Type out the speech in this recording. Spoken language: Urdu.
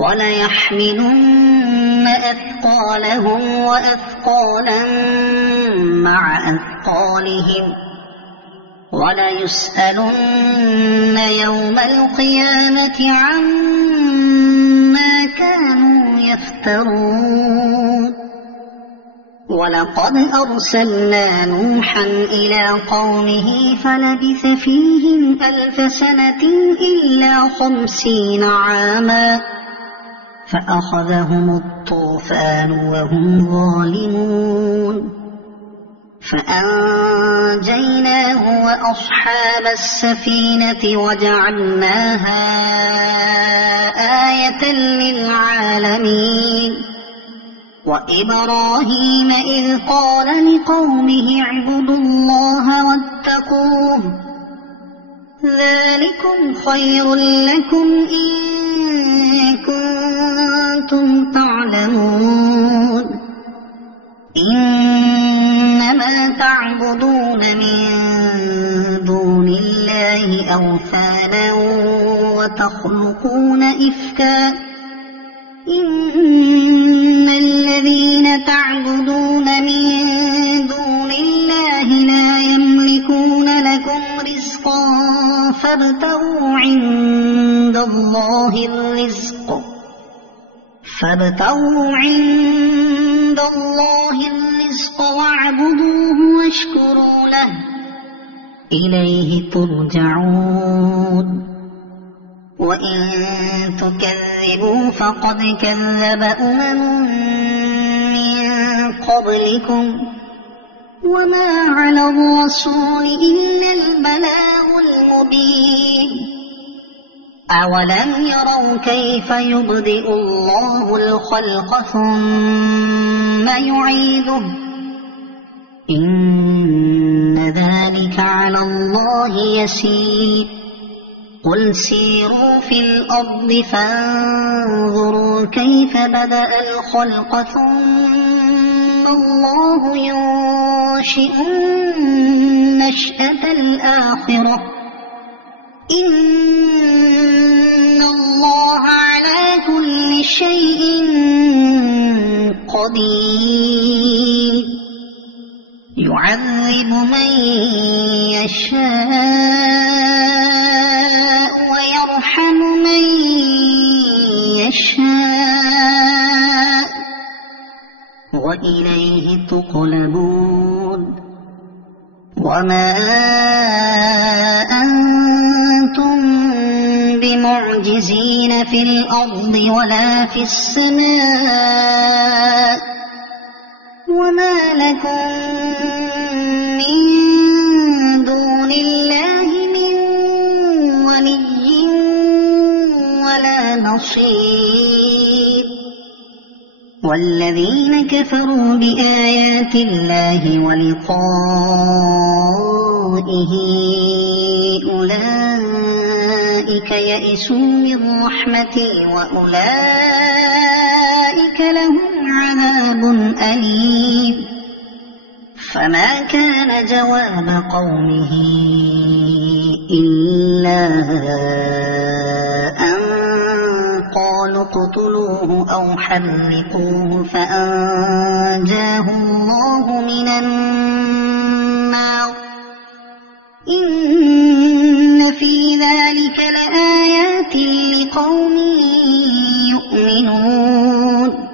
وَلَيَحْمِلُنَّ أَثْقَالَهُمْ وَأَثْقَالًا مَعَ أَثْقَالِهِمْ وَلَيُسْأَلُنَّ يَوْمَ الْقِيَامَةِ عَمَّا كَانُوا يَفْتَرُونَ وَلَقَدْ أَرْسَلْنَا نُوحًا إِلَىٰ قَوْمِهِ فَلَبِثَ فِيهِمْ أَلْفَ سَنَةٍ إِلَّا 50 عَامًا فَأَخَذَهُمُ الطُّوفَانُ وَهُمْ ظَالِمُونَ فَأَنجَيْنَاهُ وَأَصْحَابَ السَّفِينَةِ وَجَعَلْنَاهَا آيَةً لِّلْعَالَمِينَ وَإِبْرَاهِيمَ إِذْ قَالَ لِقَوْمِهِ اعْبُدُوا اللَّهَ وَاتَّقُوهُ ذَلِكُمْ خَيْرٌ لَّكُمْ إِن كُنتُمْ تَعْلَمُونَ إِنَّمَا تَعْبُدُونَ مِن دُونِ اللَّهِ أَوْثَانًا وَتَخْلُقُونَ إِفْكًا إِنَّ الَّذِينَ تَعْبُدُونَ مِن دُونِ اللَّهِ لَا يَمْلِكُونَ لَكُمْ رِزْقًا فَابْتَغُوا عِندَ اللَّهِ الرِّزْقَ وَاعْبُدُوهُ وَاشْكُرُوا لَهُ إِلَيْهِ تُرْجَعُونَ وَإِن تُكَذِّبُوا فَقَدْ كَذَّبَ مِن قَبْلِكُمْ وَمَا عَلَى الرَّسُولِ إِلَّا الْبَلَاغُ الْمُبِينُ أَوَلَمْ يَرَوْا كَيْفَ يُبْدِئُ اللَّهُ الْخَلْقَ ثُمَّ يُعِيدُهُ إِنَّ ذَلِكَ عَلَى اللَّهِ يَسِيرٌ قُلْ سِيرُوا فِي الْأَرْضِ فَانظُرُوا كَيْفَ بَدَأَ الْخَلْقَ ثُمَّ اللَّهُ يُنشِئُ النَّشْأَةَ الْآخِرَةَ إِنَّ اللَّهَ عَلَى كُلِّ شَيْءٍ قَدِيرٌ يُعَذِّبُ مَن يَشَاءُ وَيَرْحَمُ مَن يَشَاءُ وَإِلَيْهِ تُقْلَبُونَ وَمَا أَنتُم بِمُعْجِزِينَ فِي الْأَرْضِ وَلَا فِي السَّمَاءِ وَمَا لَكُم مِّن دُونِ اللَّهِ مِن وَلِيٍّ وَلَا نَصِيرٍ وَالَّذِينَ كَفَرُوا بِآيَاتِ اللَّهِ وَلِقَائِهِ أُولَٰئِكَ يَئِسُوا مِن رَّحْمَتِي وَأُولَٰئِكَ لَهُمْ عَذَابٌ أَلِيمٌ فَمَا كَانَ جَوَابَ قَوْمِهِ إِلَّا أَن قَالُوا اقْتُلُوهُ أَوْ حَرِّقُوهُ فَأَنجَاهُ اللَّهُ مِنَ النَّارِ إِنَّ فِي ذَلِكَ لَآيَاتٍ لِقَوْمٍ يُؤْمِنُونَ